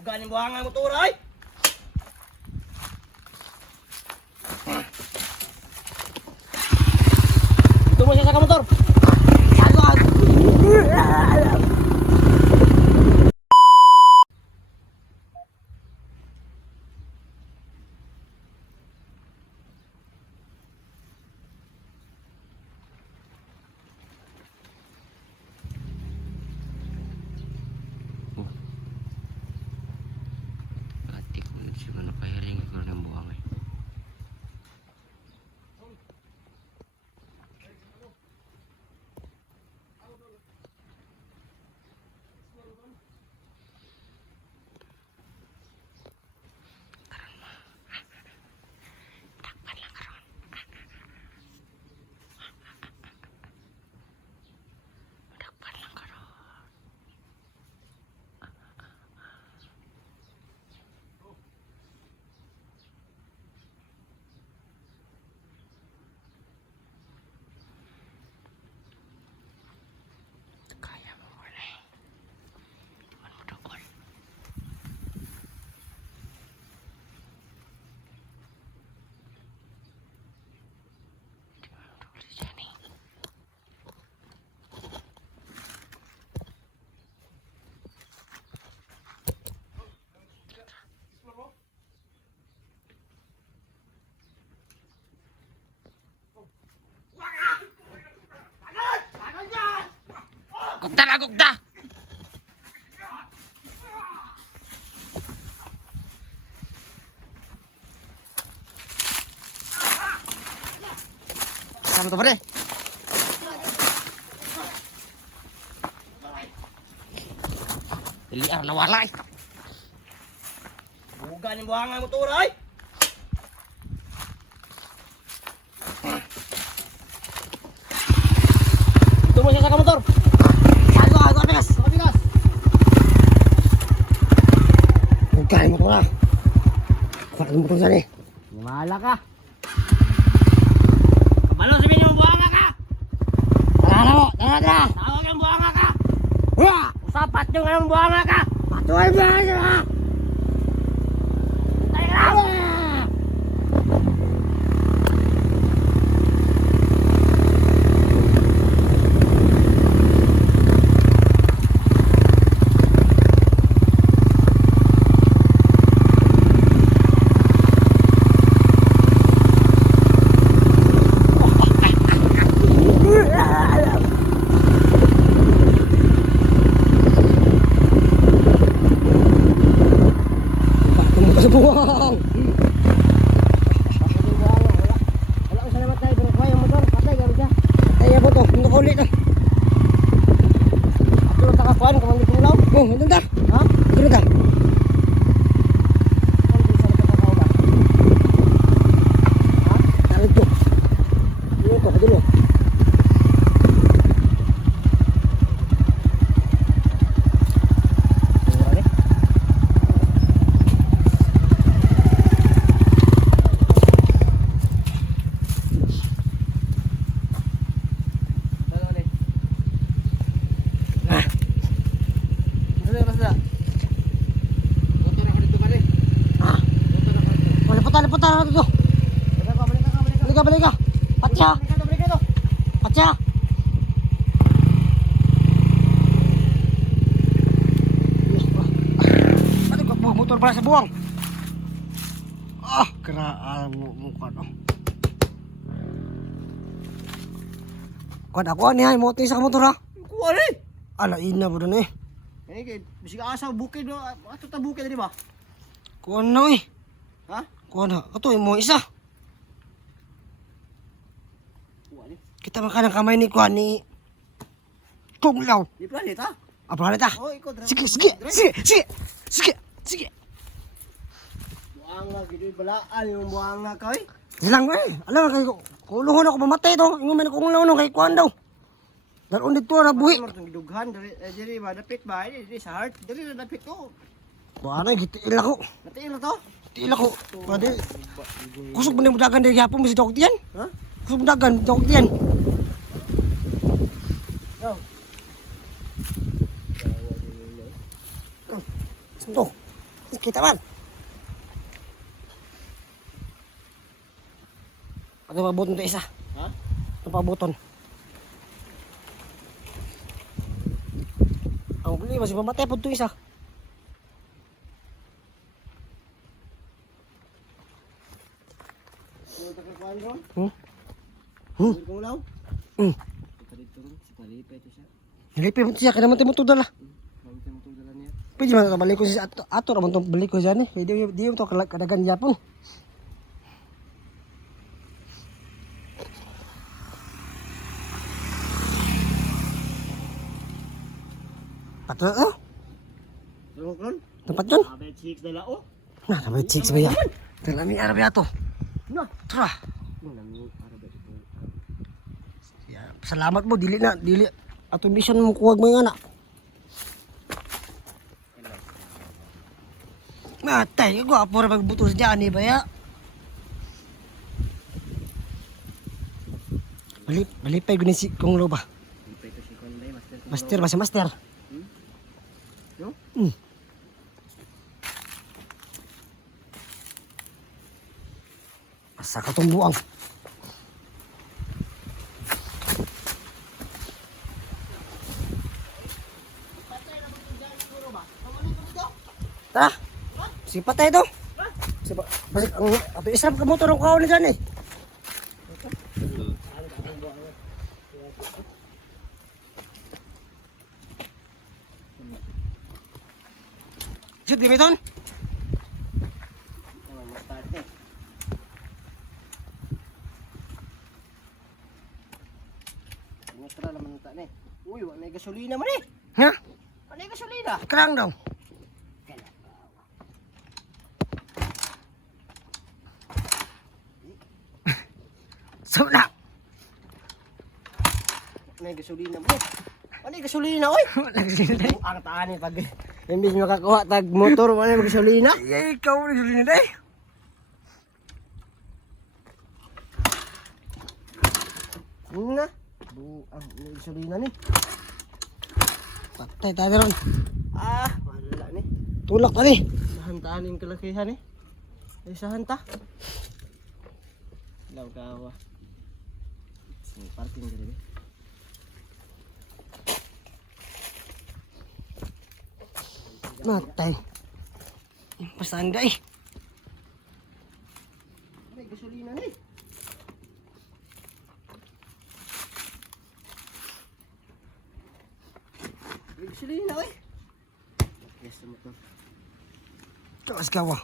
Bukan yung buhangan mo turay. Ito mo siya sa kamotor. Ati ko siguro nakahiring ko ng buwang eh. Kaya mo ko na eh. Iwan mo dokol. Iwan mo dokol si Jenny. Gugda na gugda! Saan to pare? Diliar nawala eh. Bukan yung buhangan mo turay. Ito mo siya sa kamotor. Ako bigas. Bukan mo ko na. Kuhaan mo ko saan eh. Gumala ka. Kabalo sabihin mo buhanga ka. Tara mo! Tara! Tawag yung buhanga ka. Hua! Usapat yung anong buhanga ka. Patuloy mo na siya! Tayo lang. Patung ka sa buwang! Wala ang salamat tayo. Pero yung motor. Patay gano'n siya. Ay, abo to. Hindi ko ulit ah. Ito lang takakuan. Kung hindi kumulaw. Oh, ito na! Ha? Ito na! Tara ito. Ito ko, ito na. Liputan na dito. Balik ka. Patya. Patya. Balik ka, motor pala sa buwang. Ah, keraan mo mukha no. Kuan ako ni mo sa motor ha. Kuha rin. Ala ina ba doon eh. Eh, bisig asa bukid no. Ato ta bukid di ba? Kuan na eh. Ha? Kuan ha. Ato mo isa. Kuha rin. Kita makan ng kamay ni kuan ni Kunglaw. Di planeta. Apa halita? Oh, ikaw dra. Sige, sige, sige, sige, sige, sige. Buhanga gid balaan yung buhanga ka eh. Silang eh. Alam mo kayo, kulungan ako mamatay to. Ingon man akong law no kay kuan daw. Daron dito na buhi. Mo tong gidughan diri ba dapit ba diri sa heart diri na dapit ko. Ano gitiil ako. Natiin na to. Gitiil ako. Pwede. Kusog man yung dagan diri hapon si Dok Tian. Ha? Kusog dagan Dok Tian. Yo. To. Kita man. Ano pa buton to isa? Ha? Ano pa buton? Ang buli, masih mamatay po to isa. Yung takakuan ron? Hmm? Hmm? Yung kulaw? Hmm. Ito dito ron, si Palipay ito siya. Nilipi mo siya, kaya naman mo to dala. Bakit mo itong dala niya? Pwede man balik ko siya ato naman to balik ko dyan eh. Pwede di mo to kadagan Japon. Pato oh. Tulong ron? Tempat yun. Abet chicks dala oh. Nah, sampai cik sebaya. Dalam Arab ya to. Nah. Tara. Yung namin Arabet ito. Ya, salamat mo dili na dili. Ato mission mo kuwag mo nga na. Matay, ko apo ra magbutos diyan ni baya. Balipay guni si kung lo ba. Palipay ito si Konday, master. Master masih master. Yo? Asa ka tong buang. Tara. Si patay to. Si balik ang ato isap ka motor ang kaon diyan eh. Shoot gamiton. Oh, mustard eh. Neutral naman ito eh. Uy, wala may gasolina man eh. Ha? Wala may gasolina. Kerang daw. So na. May gasolina mo. Ano yung gasolina, oy? Nagsinday. Ang taan pag imbis makakuha tag motor, wala yung gasolina. Ay, ikaw nagsinday. Yun na. May gasolina ni. Patay tayo ron. Ah, wala ni. Tulak na ni. Sahantaan yung kalakihan eh. Ay, sahanta. Ilaw kawa. Parking dito eh. Matay. Pasanda eh. May gasolina ni. May gasolina, oy. Yes, sa motor. Taas kawa.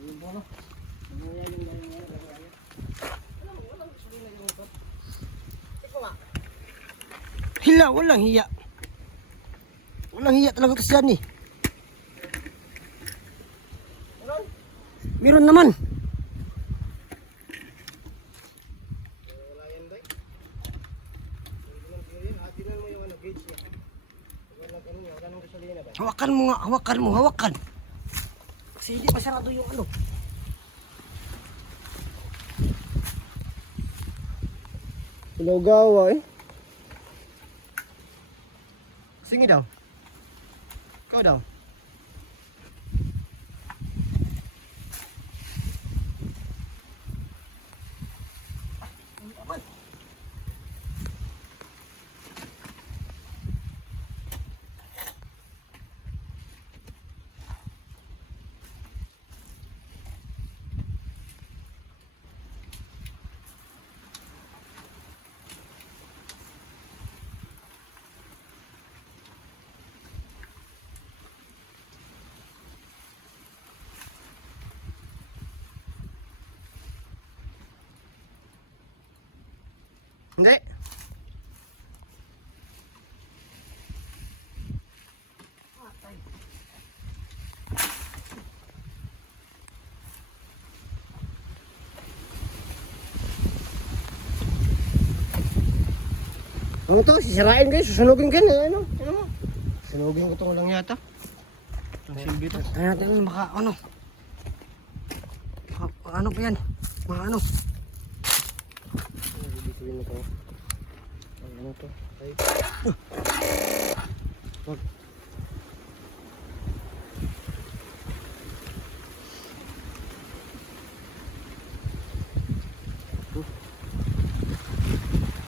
Ayun po, no? Walang gasolina yung motor. Ikaw nga. Hila, walang hiya. Walang hiya talaga kasi yan eh. Meron? Meron naman. Wala yan, day. Hatinan mo yung gauge niya. Wala nang gasolina ba? Hawakan mo nga, hawakan. Kasi hindi masarado yung ano. Ilagawa eh. Singi daw. Ikaw daw. Hindi. Ano to? Sisirain kayo? Susunugin kayo? Ano? Ano mo? Sunugin ko to lang yata. Ang silbi to. Kaya natin maka ano. Ano pa yan? Mga ano. Bituin na to. Ano to? Ay.